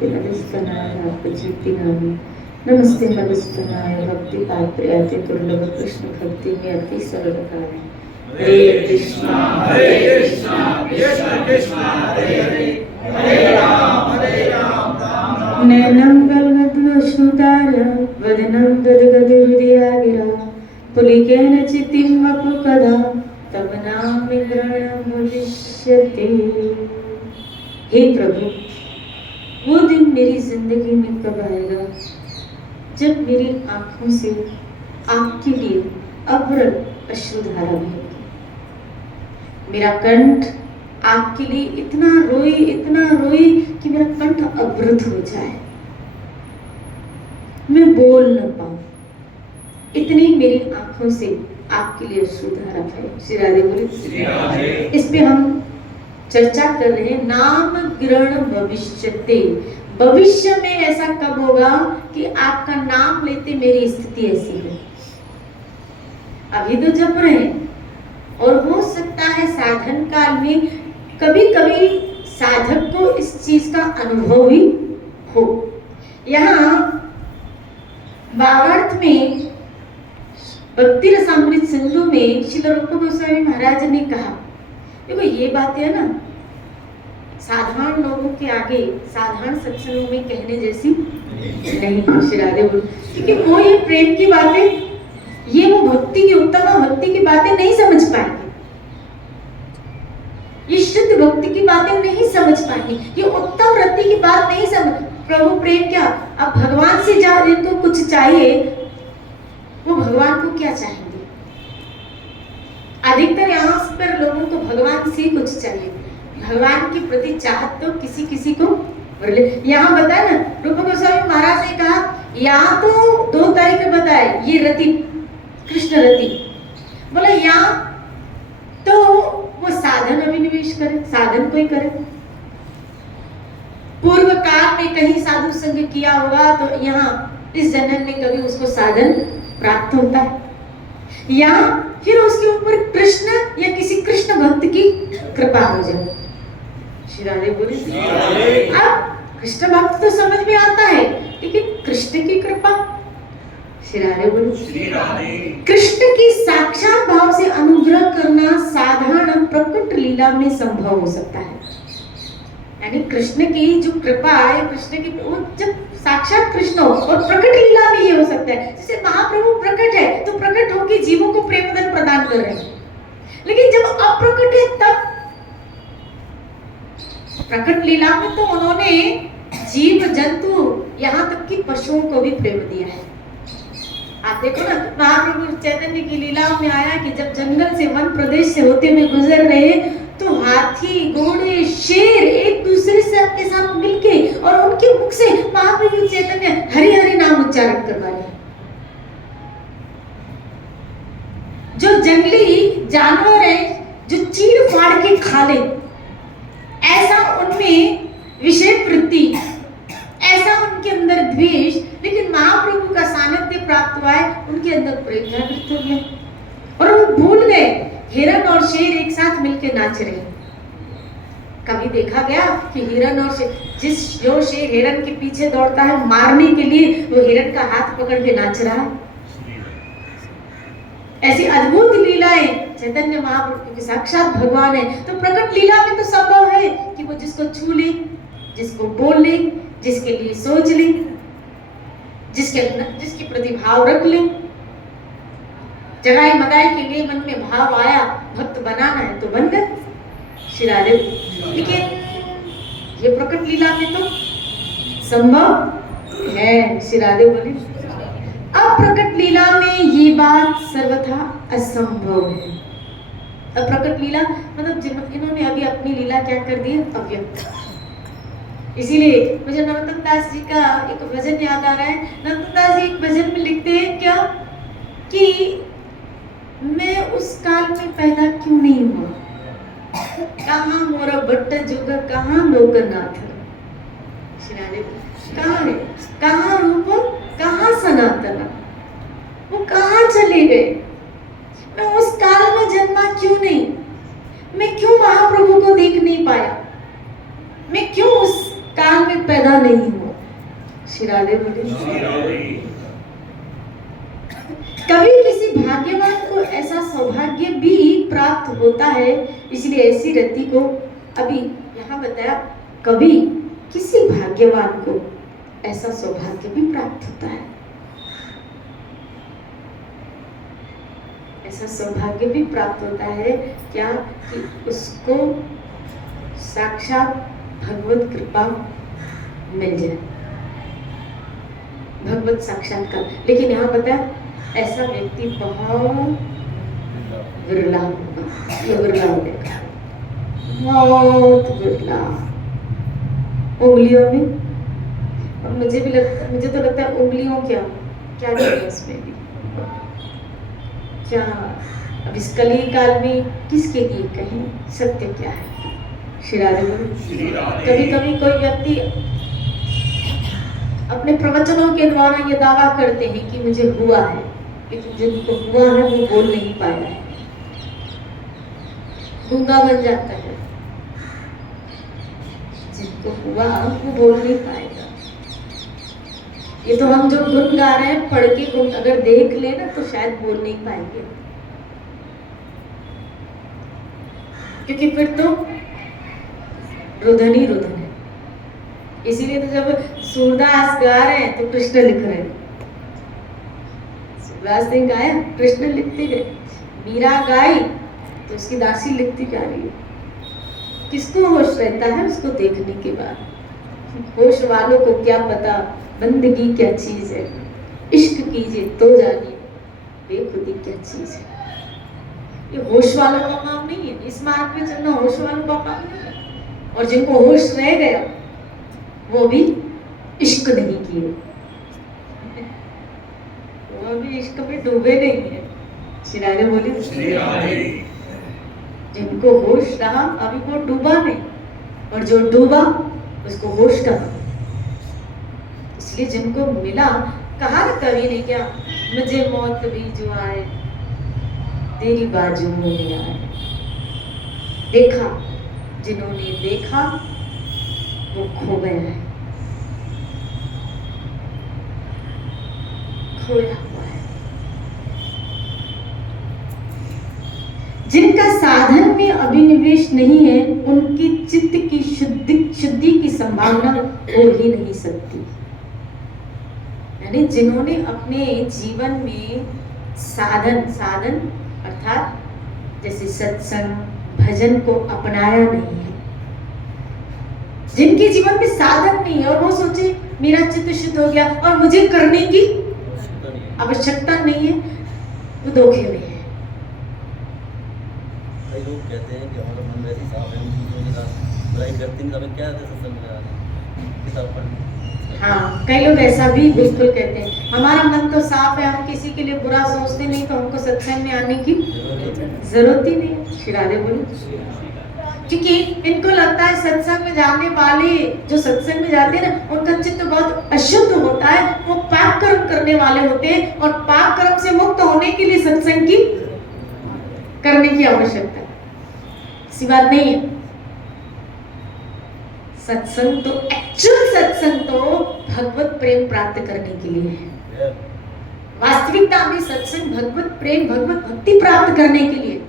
नमस्ते हरिस्तनाय भक्तजीतिनामी नमस्ते हरिस्तनाय भक्ति पात्रयाति दुर्लभ कृष्ण भक्ति में अति सरल कार्य। हरे कृष्णा कृष्ण कृष्ण हरे हरे हरे राम राम राम। नैनं गलगद्वशुदार वदनं गदगदहृदयागिरा पुलिकेन चितिं वपुकदा तव नाम इंद्रणं भविष्यति। हे प्रभु, वो दिन मेरी जिंदगी में कब आएगा जब मेरी आंखों से आपके लिए अविरल अश्रुधारा बहेगी। मेरा कंठ आपके लिए इतना रोए कि मेरा कंठ अवरुद्ध हो जाए, मैं बोल न पाऊं, इतनी मेरी आंखों से आपके लिए अश्रुधारा बहे। श्री राधे बोले। इस पे हम चर्चा कर रहे हैं नाम ग्रहण भविष्यते। भविष्य में ऐसा कब होगा कि आपका नाम लेते मेरी स्थिति ऐसी है। अभी तो जप रहे हैं और हो सकता है साधन काल में कभी कभी साधक को इस चीज का अनुभव भी हो। यहाँ भावार्थ में भक्ति रसामृत सिंधु में श्रील रूप गोस्वामी महाराज ने कहा, देखो ये बात है ना, साधारण लोगों के आगे साधारण सत्संगों में कहने जैसी नहीं। श्री राधे बोल, क्योंकि वो ये प्रेम की बातें, ये वो भक्ति की उत्तम भक्ति की बातें नहीं समझ पाएंगे, ये शुद्ध भक्ति की बातें नहीं समझ पाएंगे, ये उत्तम रति की बात नहीं समझ। प्रभु प्रेम क्या, अब भगवान से जिनको कुछ चाहिए वो भगवान को क्या चाहेंगे? अधिकतर यहाँ पर लोगों को भगवान से कुछ चाहिए, भगवान के प्रति चाहत तो किसी किसी को। यहाँ बताया ना रूप गोस्वामी महाराज ने कहा, यहाँ तो 2 तारीख बताए ये रति कृष्ण रति, बोला यहाँ तो वो साधन अभिनिवेश करे, साधन कोई करे। पूर्व काल में कहीं साधु संग किया होगा तो यहाँ इस जन्म में कभी उसको साधन प्राप्त होता है, या फिर उसके ऊपर कृष्ण या किसी कृष्ण भक्त की कृपा हो जाए। श्री राधे बोले। अब कृष्ण भक्त तो समझ में आता है, लेकिन कृष्ण की कृपा। श्री राधे बोले। कृष्ण की साक्षात भाव से अनुग्रह करना साधारण प्रकट लीला में संभव हो सकता है। यानी कृष्ण की जो कृपा है, कृष्ण की वो जब साक्षात कृष्ण हो और प्रकट लीला में ये हो सकता है। जैसे महाप्रभु प्रकट है तो प्रकट होकर जीवों को प्रेमधन प्रदान कर रहे हैं, लेकिन जब अप्रकट है तब प्रकट लीला में तो उन्होंने जीव जंतु यहाँ तक कि पशुओं को भी प्रेम दिया है। आप देखो ना, महाप्रभु चैतन्य की लीलाओं में आया कि जब जंगल से वन प्रदेश से होते हुए गुजर रहे तो हाथी घोड़े शेर एक दूसरे से आपके साथ मिलके और उनके मुख से महाप्रभु चैतन्य हरि हरि नाम उच्चारण करवा रहे। जो जंगली जानवर है जो चीड़ फाड़ के खा ले, ऐसा उनमें विषय वृत्ति, ऐसा उनके अंदर द्वेष, लेकिन महाप्रभु का सानिध्य प्राप्त हुआ है, उनके अंदर प्रेम जागृत हो गया और वो भूल गए हिरण और शेर एक साथ मिलकर नाच रहे। कभी देखा गया कि हिरण और शेर, जो शेर हिरण के पीछे दौड़ता है मारने के लिए, वो हिरण का हाथ पकड़ के नाच रहा है। ऐसी अद्भुत लीलाएं चैतन्य महाप्रभु के साक्षात भगवान है। तो प्रकट लीला में तो संभव है कि वो जिसको छू ले, जिसको बोल ले, जिसके लिए सोच ले, जिसके प्रति भाव रख ले। जगाई मगाई के लिए मन में भाव आया, भक्त बनाना है तो बन गए। श्री राधे। लेकिन ये प्रकट लीला में तो संभव है। श्री राधे बोले। अप्रकट लीला में ये बात सर्वथा असंभव है। अप्रकट लीला मतलब इन्होंने अभी अपनी लीला क्या कर दी, अव्यक्त। इसीलिए मुझे नरोत्तम दास जी का एक भजन याद आ रहा है। नरोत्तम दास जी एक भजन में लिखते हैं क्या कि मैं उस काल में पैदा क्यों नहीं हुआ, कहाँ मोरा भट्ट जुग, कहाँ लोकनाथ। कहाँ है, कहाँ रूप, कहाँ सनातन, वो कहाँ चले गए। मैं उस काल में जन्मा क्यों नहीं, मैं क्यों महाप्रभु को देख नहीं पाया, मैं क्यों उस काल काल में पैदा नहीं हुआ। श्री राधे बोले। कभी किसी भाग्यवान को ऐसा सौभाग्य भी प्राप्त होता है, इसलिए ऐसी रति को अभी यहाँ बताया, कभी किसी भाग्यवान को ऐसा सौभाग्य भी प्राप्त होता है। ऐसा सौभाग्य भी प्राप्त होता है क्या कि उसको साक्षात भगवत कृपा मिल जाए, भगवत साक्षात्कार। लेकिन यहाँ बताया ऐसा व्यक्ति बहुत विरला होगा, ये विरला होगा, बहुत विरला। उंगलियों में, और मुझे तो लगता है उंगलियों क्या क्या है इसमें भी क्या। अब इस कली काल में किसके लिए कहें सत्य क्या है। श्री राधे। कभी कभी कोई व्यक्ति अपने प्रवचनों के द्वारा ये दावा करते हैं कि मुझे हुआ है, लेकिन जिनको हुआ है वो बोल नहीं पाया है, गूंगा बन जाता है। जिनको हुआ वो बोल नहीं पाएगा। ये तो हम जो गुण गा रहे हैं पढ़ के गुण अगर देख ले ना तो शायद बोल नहीं पाएंगे, क्योंकि फिर तो रुदन ही रुदन है। इसीलिए तो जब सूरदास गा रहे हैं तो कृष्ण लिख रहे हैं। सूरदास ने गाया, कृष्ण लिखते गए। मीरा गाई तो उसकी दासी लिखती जा रही है। किसको होश रहता है उसको देखने के बाद। होश वालों को क्या पता बंदगी क्या चीज है, इश्क कीजिए तो जानिए बेखुदी क्या चीज है। ये होश वालों का काम नहीं है, इस मार्ग पे चलना होश वालों का काम नहीं है। और जिनको होश रह गया वो भी इश्क नहीं किए, वो भी इश्क में डूबे नहीं है। श्री राधे बोले। जिनको होश रहा अभी वो डूबा नहीं, और जो डूबा उसको होश कहा। इसलिए जिनको मिला, कहा ना कवि ने क्या, मुझे मौत भी जो आए तेरी बाजू में आए। देखा, जिन्होंने देखा वो खो गया है, खोया हुआ है। जिनका साधन में अभिनिवेश नहीं है उनकी चित्त की शुद्धि की संभावना हो ही नहीं सकती। यानी जिन्होंने अपने जीवन में साधन अर्थात जैसे सत्संग भजन को अपनाया नहीं है, जिनके जीवन में साधन नहीं है और वो सोचे मेरा चित्त शुद्ध हो गया और मुझे करने की आवश्यकता नहीं है, वो धोखे में है। कई लोग कहते हैं कि हमारा मन वैसे साफ है, बुराई करते नहीं, हमें क्या सत्संग में आना, किताब पढ़नी। हाँ, कई लोग ऐसा भी बिल्कुल कहते हैं, हमारा मन तो साफ है, हम किसी के लिए बुरा सोचते नहीं, तो हमको सत्संग में आने की जरूरत ही नहीं। श्री राधे बोली। क्योंकि इनको लगता है सत्संग में जाने वाले जो सत्संग में जाते हैं ना उनका चित्त बहुत अशुद्ध होता है, वो पाप कर्म करने वाले होते हैं, और पाप कर्म से मुक्त होने के लिए सत्संग की करने की आवश्यकता है। ऐसी बात नहीं है। सत्संग तो एक्चुअल सत्संग तो भगवत प्रेम प्राप्त करने के लिए है। वास्तविकता में सत्संग भगवत प्रेम भगवत भक्ति प्राप्त करने के लिए।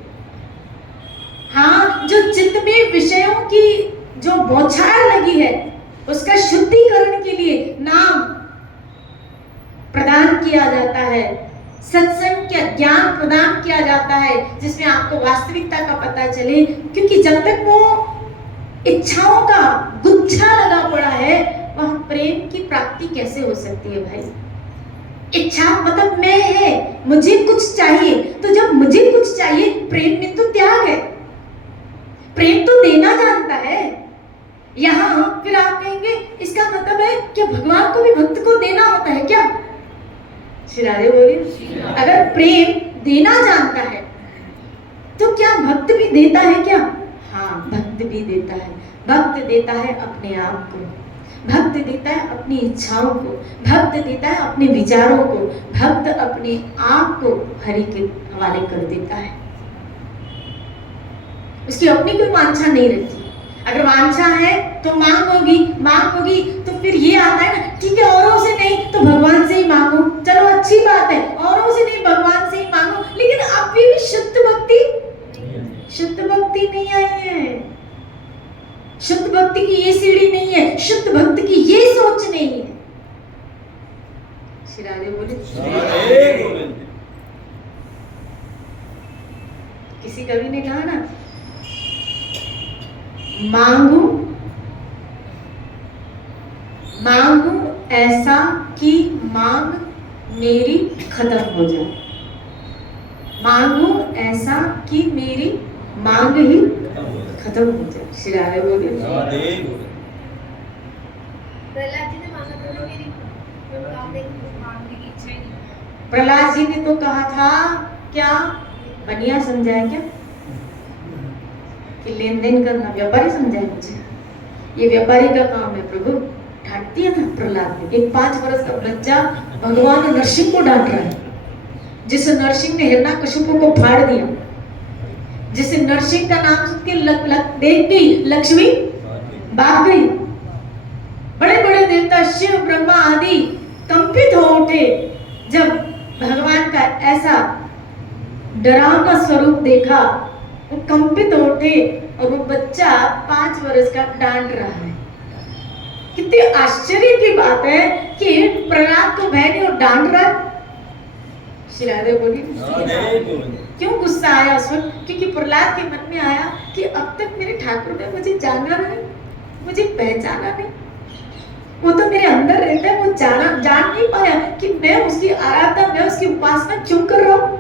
हाँ, जो चित्त में विषयों की जो बौछार लगी है उसका शुद्धिकरण के लिए नाम प्रदान किया जाता है, सत्संग का ज्ञान प्रदान किया जाता है, जिसमें आपको वास्तविकता का पता चले। क्योंकि जब तक वो इच्छाओं का गुच्छा लगा पड़ा है वह प्रेम की प्राप्ति कैसे हो सकती है भाई। इच्छा मतलब मैं है, मुझे कुछ चाहिए, तो जब मुझे कुछ चाहिए प्रेम में तो त्याग है, प्रेम तो देना जानता है। यहाँ फिर आप कहेंगे इसका मतलब है कि भगवान को भी भक्त को देना होता है क्या। श्री राधे बोलिए। अगर प्रेम देना जानता है तो क्या भक्त भी देता है क्या। हाँ, भक्त भी देता है। भक्त देता है अपने आप को, भक्त देता है अपनी इच्छाओं को, भक्त देता है अपने विचारों को, भक्त अपने आप को हरि के हवाले कर देता है। उसकी अपनी कोई वांछा नहीं रहती। अगर वांछा है तो मांग होगी तो फिर ये आता है ना, ठीक है औरों से नहीं तो भगवान से ही मांगो, चलो अच्छी बात है, औरों से नहीं भगवान से ही मांगो, लेकिन अभी भी शुद्ध भक्ति नहीं आई है। शुद्ध भक्ति की ये सीढ़ी नहीं है, शुद्ध भक्ति की ये सोच नहीं है। श्री राधे बोले। किसी कवि ने कहा ना, मांगू ऐसा कि मांग मेरी खत्म हो जाए, मांगू ऐसा कि मेरी मांग ही खत्म हो जाए। श्री राधे बोले। प्रहलाद जी ने तो कहा था क्या, बनिया समझाया क्या कि लेन देन करना, व्यापारी समझाया मुझे, ये व्यापारी का काम है प्रभु। डांट दिया था प्रहलाद ने। एक 5 वर्ष का बच्चा भगवान नरसिंह को डांट रहा है, जिस नरसिंह ने हिरण्यकशिपु को फाड़ दिया, जिस नरसिंह का नाम सुन के देख के लक्ष्मी भाग गई। बड़े बड़े देवता शिव ब्रह्मा आदि कंपित हो उठे जब भगवान का ऐसा डरावना स्वरूप देखा, वो कंपित हो उठे और वो बच्चा 5 वर्ष का डांट रहा है। कितने आश्चर्य की बात है कि प्रहलाद को बहने और डांट रहा। श्री राधे बोली। क्यों गुस्सा आया उस वक्त? क्योंकि प्रहलाद के मन में आया कि अब तक मेरे ठाकुर ने मुझे जाना नहीं, मुझे पहचाना नहीं। वो तो मेरे अंदर रहता है, वो जान नहीं पाया कि मैं उसकी आराधना, मैं उसकी उपासना क्यों कर रहा हूँ।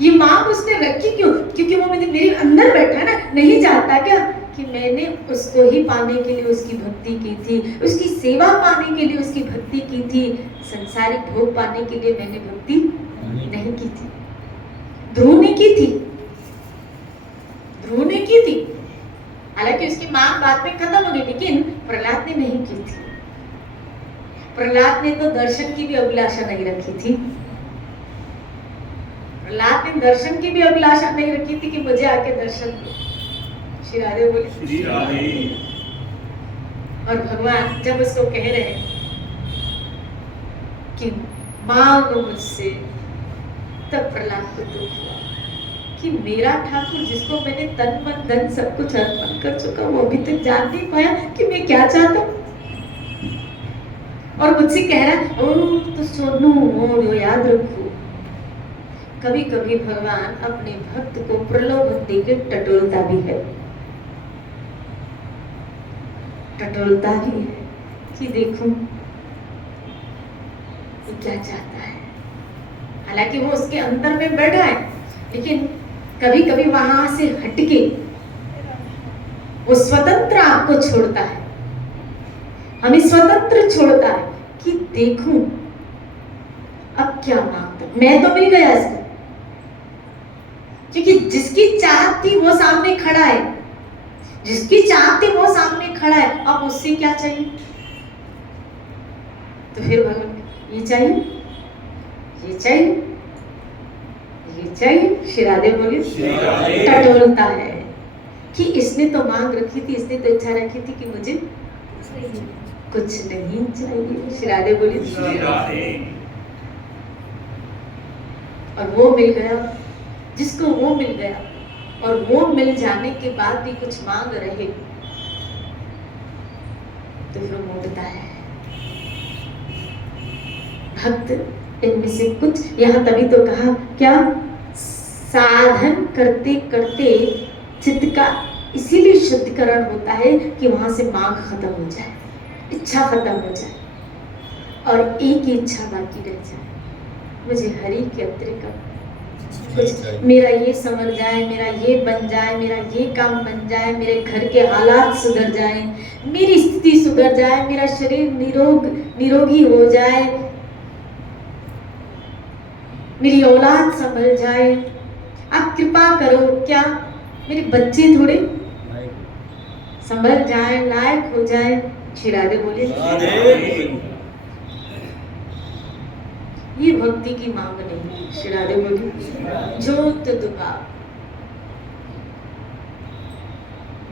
ये मांग उसने रखी क्यों? क्योंकि वो मेरे अंदर बैठा है ना। नहीं जानता क्या कि मैंने उसको ही पाने के लिए उसकी भक्ति की थी, उसकी सेवा पाने के लिए उसकी भक्ति की थी, संसारिक भोग पाने के लिए मैंने भक्ति नहीं की थी। ध्रुव ने की थी, ध्रुव ने की थी, हालांकि उसकी मांग बाद में खत्म हो गई, लेकिन प्रहलाद ने नहीं की थी। प्रहलाद ने तो दर्शन की भी अभिलाषा नहीं रखी थी। प्रहलाद ने दर्शन की भी अभिलाषा नहीं रखी थी कि मुझे आके दर्शन दो। श्री राधे बोले। श्री राधे। और भगवान जब उसको कह रहे हैं कि मांगो मुझसे, तब प्रहलाद को दुख हुआ कि मेरा ठाकुर जिसको मैंने तन मन धन सब कुछ अर्पण कर चुका, वो अभी तक जान नहीं पाया कि मैं क्या चाहता हूँ। और मुझसे कह रहा है ओ तो सुनो, ओ याद रखो, कभी कभी भगवान अपने भक्त को प्रलोभन देकर टटोलता भी है, टटोलता भी है कि देखो वो क्या चाहता है। हालांकि वो उसके अंदर में बैठा है, लेकिन कभी कभी वहां से हटके वो स्वतंत्र आपको छोड़ता है, हमें स्वतंत्र छोड़ता है कि देखूं अब क्या मांगता। मैं तो मिल गया इसको, क्योंकि जिसकी चाहत थी वो सामने खड़ा है, जिसकी चाहत थी वो सामने खड़ा है। अब उससे क्या चाहिए? तो फिर भगवान ये चाहिए, ये चाहिए, ये चाहिए। श्री राधे बोले। टटोलता है कि इसने तो मांग रखी थी, इसने तो इच्छा रखी थी कि मुझे कुछ नहीं चाहिए। श्री राधे बोले। और वो मिल गया, जिसको वो मिल गया, और वो मिल जाने के बाद भी कुछ मांग रहे तो फिर मोड़ता है भक्त। इनमें से कुछ यहाँ तभी तो कहा क्या, साधन करते करते चित्त का इसीलिए शुद्धिकरण होता है कि वहां से मांग खत्म हो जाए, इच्छा खत्म हो जाए और एक ही इच्छा बाकी रह जाए, मुझे हरि के अतिरिक्त कुछ, मेरा ये समझ जाए, मेरा ये बन जाए, मेरा ये काम बन जाए, मेरे घर के हालात सुधर जाए, मेरी स्थिति सुधर जाए, मेरा शरीर निरोगी हो जाए, मेरी औलाद संभल जाए, आप कृपा करो। क्या मेरे बच्चे थोड़े संभल जाए, लायक हो जाए। श्री राधे बोले। ये भक्ति की मांग नहीं। श्री राधे बोली। जोत दुबा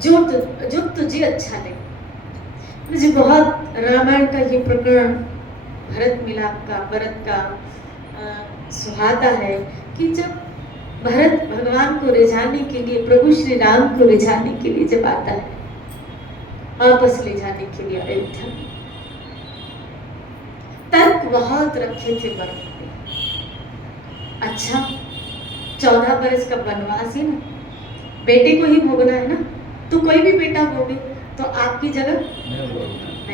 जो तुझे अच्छा लगे। मुझे बहुत रामायण का ये प्रकरण भरत मिलाप का, भरत का सुहाता है कि जब भरत भगवान को रिझाने के लिए, प्रभु श्री राम को रिझाने के लिए जब आता है, वापस ले जाने के लिए अयोध्या में, तर्क बहुत रखे थे भरत ने। अच्छा 14 बरस का वनवास है ना, बेटे को ही भोगना है ना, तो कोई भी बेटा भोगे तो आपकी जगह नहीं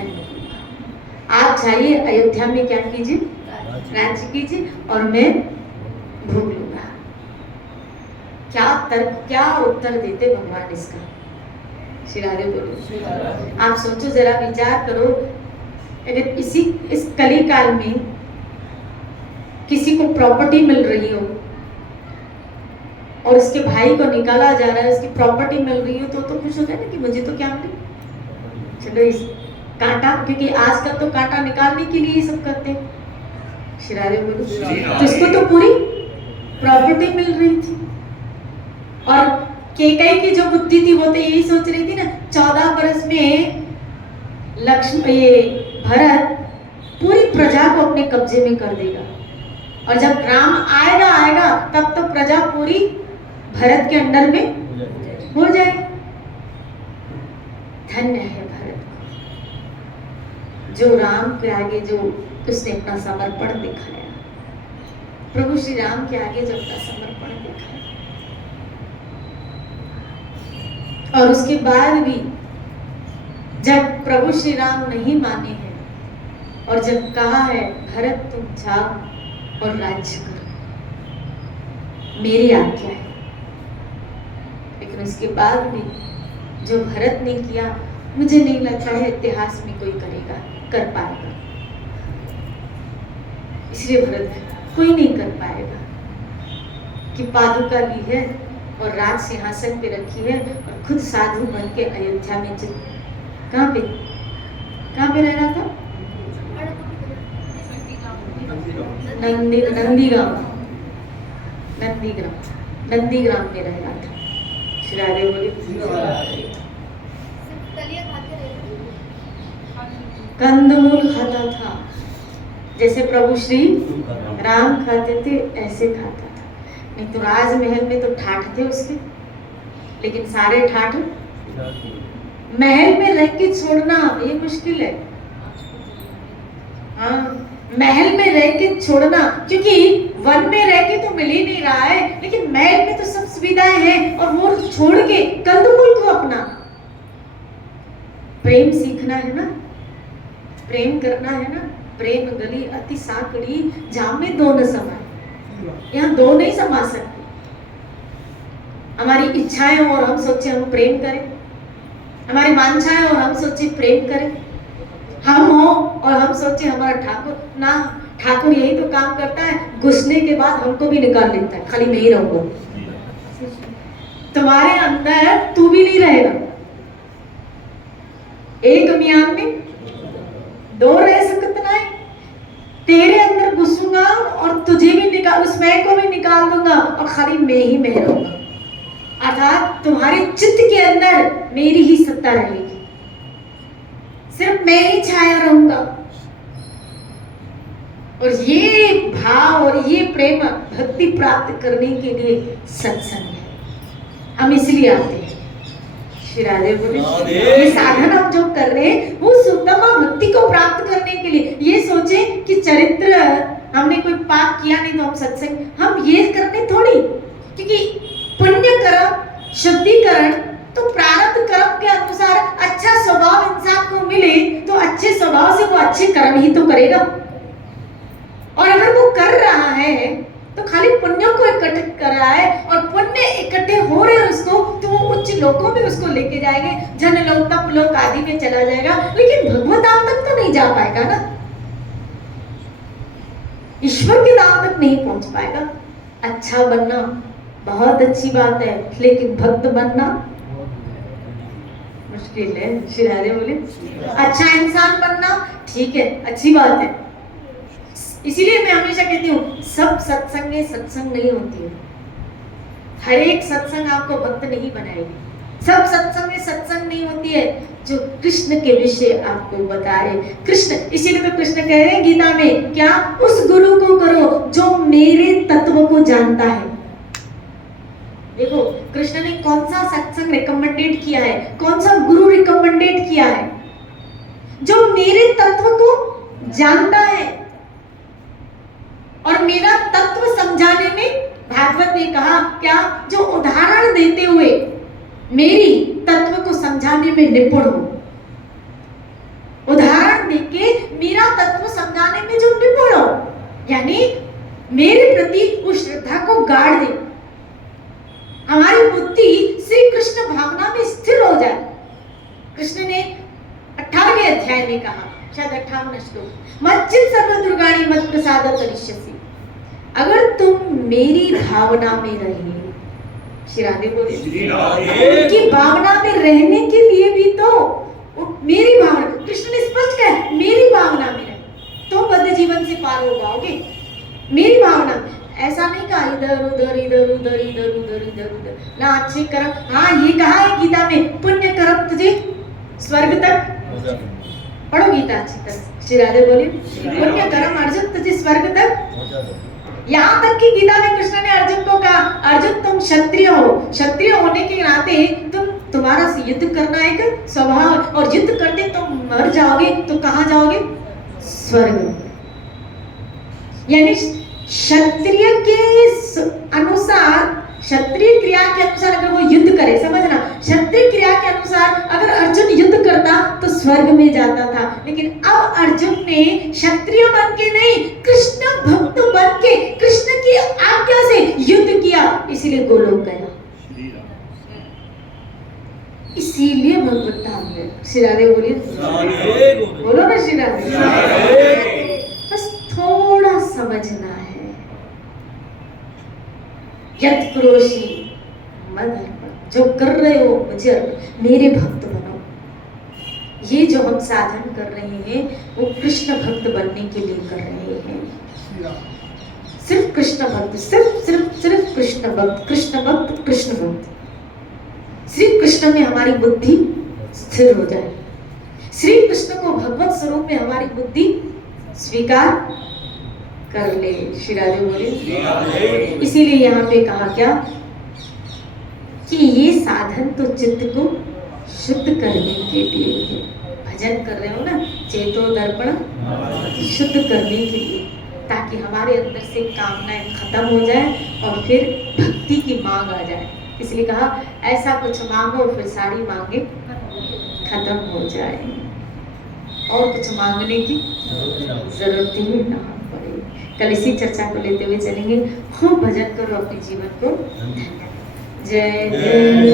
भोगूंगा। आप जाइए अयोध्या में क्या कीजिए, राज्य कीजिए और मैं भोग लूंगा। क्या तर्क, क्या उत्तर देते भगवान इसका। श्री राधे बोलो। आप सोचो जरा, विचार करो, अगर इस कली काल में किसी को प्रॉपर्टी मिल रही हो और उसके भाई को निकाला जा रहा है, उसकी प्रॉपर्टी मिल रही हो, तो खुश होता है ना कि मुझे तो क्या मिले। चलो इस कांटा, क्योंकि आजकल तो कांटा निकालने के लिए ये सब करते हैं। शिरारे बोलो। तो इसको तो पूरी प्रॉपर्टी मिल रही थी और केकई की जो बुद्धि थी वो तो यही सोच रही थी ना, 14 बरस में लक्ष्मण, ये भरत पूरी प्रजा को अपने कब्जे में कर देगा और जब राम आएगा तब तो प्रजा पूरी भरत के अंडर में हो जाए। धन्य है भरत जो राम के आगे जो उसने अपना समर्पण दिखाया, प्रभु श्री राम के आगे जो अपना समर्पण दिखाया। और उसके बाद भी जब प्रभु श्री राम नहीं माने हैं और जब कहा है भरत तुम जाओ और राज्य करो, मेरी आज्ञा है, लेकिन उसके बाद भी जो भरत ने किया, मुझे नहीं लगता है इतिहास में कोई कर पाएगा। इसलिए भरत कोई नहीं कर पाएगा कि पादुका ली है और राज सिंहासन पे रखी है और खुद साधु बन के अयोध्या में कहाँ पे रह रहा था, नंदीग्राम में रह रहा था। श्री राधे बोली। कंदमूल खाता था जैसे प्रभु श्री राम खाते थे, ऐसे खाता था। नहीं तो राजमहल में तो ठाठ थे उसके, लेकिन सारे ठाठ महल में रह के छोड़ना ये मुश्किल है। हाँ, महल में रह के छोड़ना, क्योंकि वन में रह के तो मिल ही नहीं रहा है, लेकिन महल में तो सब सुविधाएं हैं और वो छोड़ के कंदमूल को अपना। प्रेम सीखना है ना, प्रेम करना है ना, प्रेम गली अति साकड़ी जामे दो न समाए। यहाँ दो नहीं समा सकते। हमारी इच्छाएं और हम सोचे हम प्रेम करें, हमारी वांछाएं और हम सोचे प्रेम करें, हम हो और हम सोचे हमारा ठाकुर ना, ठाकुर यही तो काम करता है, घुसने के बाद हमको भी निकाल लेता है, खाली मैं ही रहूंगा, तुम्हारे अंदर तू भी नहीं रहेगा। एक मियान में दो रह सकता है, तेरे अंदर घुसूंगा और तुझे भी निकाल, उस मैं को भी निकाल दूंगा और खाली मैं ही मैं रहूंगा। अर्थात तुम्हारे चित्त के अंदर मेरी ही सत्ता रहेगी, सिर्फ मैं ही छाया रहूंगा। और ये भाव और ये प्रेम भक्ति प्राप्त करने के लिए सत्संग है, हम इसलिए आते हैं। श्री राधे बोले। ये साधन हम जो कर रहे हैं वो सुतमा भक्ति को प्राप्त करने के लिए। ये सोचे कि चरित्र हमने कोई पाप किया नहीं तो हम सत्संग, हम ये करने थोड़ी, क्योंकि पुण्य कर्म शुद्धिकरण तो प्रारब्ध कर्म के अनुसार अच्छा स्वभाव इंसान को मिले तो अच्छे स्वभाव से वो अच्छे कर्म ही तो करेगा। और अगर वो कर रहा है तो खाली पुण्यों को इकट्ठे कर रहा है और पुण्य इकट्ठे हो रहे हैं उसको, तो वो उच्च लोकों में उसको लेके जाएंगे, जन लोक तप लोक आदि में चला जाएगा, लेकिन भगवत धाम तक तो नहीं जा पाएगा ना, ईश्वर के धाम तक नहीं पहुंच पाएगा। अच्छा बनना बहुत अच्छी बात है, लेकिन भक्त बनना मुश्किल है। श्री राधे बोले। अच्छा इंसान बनना ठीक है, अच्छी बात है। इसीलिए मैं हमेशा कहती हूँ सब सत्संग नहीं होती है, हर एक सत्संग आपको भक्त नहीं बनाएगी। सब सत्संग में सत्संग नहीं होती है जो कृष्ण के विषय आपको बताए। कृष्ण, इसीलिए तो कृष्ण कह रहे हैं गीता में क्या, उस गुरु को करो जो मेरे तत्व को जानता है। देखो कृष्ण ने कौन सा सत्संग रिकमेंडेड किया है, कौन सा गुरु रिकमेंडेड किया है, जो मेरे तत्व को जानता है। और मेरा तत्व समझाने में भागवत ने कहा क्या, जो उदाहरण देते हुए मेरी तत्व को समझाने में निपुण हो। उदाहरण देके मेरा तत्व समझाने में जो निपुण हो, यानी मेरे प्रति उस श्रद्धा को गाड़ दे, हमारी बुद्धि श्री कृष्ण भावना में स्थिर हो जाए। कृष्ण ने 18वें अध्याय में कहा, शायद 58वां श्लोक, मच्चित सर्व दुर्गाणि मत प्रसाद तरिष्यसि। अगर तुम मेरी भावना में रहे, श्री राधे बोले, उनकी भावना में रहने के लिए भी तो मेरी भावना, कृष्ण ने स्पष्ट कहा मेरी भावना में रहे तो बद्ध जीवन से पार हो जाओगे। मेरी भावना, ऐसा नहीं कहा इधर उधर इधर उधर इधर उधर इधर उधर ना अच्छे कर्म। हाँ ये कहा है गीता में, पुण्य कर्म तुझे स्वर्ग तक, पढ़ो गीता अच्छी तरह। श्री राधे बोले, पुण्य कर्म अर्जुन तुझे स्वर्ग तक। यहाँ तक कि गीता में कृष्ण ने अर्जुन को कहा, अर्जुन तुम क्षत्रिय हो, क्षत्रिय होने के नाते तुम्हारा युद्ध करना एक स्वभाव, और युद्ध करते तुम मर जाओगे तो कहाँ जाओगे, स्वर्ग। यानी क्षत्रिय के अनुसार, क्षत्रिय क्रिया के अनुसार अगर वो युद्ध करे, समझना, क्षत्रिय क्रिया के अनुसार अगर अर्जुन युद्ध करता तो स्वर्ग में जाता था। लेकिन अब अर्जुन ने क्षत्रिय बन के नहीं, कृष्ण भक्त बन के कृष्ण की आज्ञा से युद्ध किया, इसीलिए गोलोक गया। इसीलिए भगवत धाम में, श्री राधे बोलिए, बोलो ना श्री राधे। बस थोड़ा समझना है, यद क्रोशी मद अर्पण, जो कर रहे हो मुझे मेरे भक्त बनो। ये जो हम साधन कर रहे हैं वो कृष्ण भक्त बनने के लिए कर रहे हैं। सिर्फ कृष्ण भक्त, सिर्फ सिर्फ सिर्फ कृष्ण भक्त, कृष्ण भक्त, कृष्ण भक्त। श्री कृष्ण में हमारी बुद्धि स्थिर हो जाए, श्री कृष्ण को भगवत स्वरूप में हमारी बुद्धि स्वीकार कर ले। श्री राधे बोले, इसीलिए यहाँ पे कहा क्या कि ये साधन तो चित्त को शुद्ध करने के लिए है। भजन कर रहे हो ना, चेतो दर्पण शुद्ध करने के लिए, ताकि हमारे अंदर से कामनाएं खत्म हो जाए और फिर भक्ति की मांग आ जाए। इसलिए कहा ऐसा कुछ मांगो फिर सारी मांगे खत्म हो जाए, और कुछ मांगने की जरूरत ही ना पड़े। कल इसी चर्चा को लेते हुए चलेंगे। खूब भजन करो, अपने जीवन को। जय जय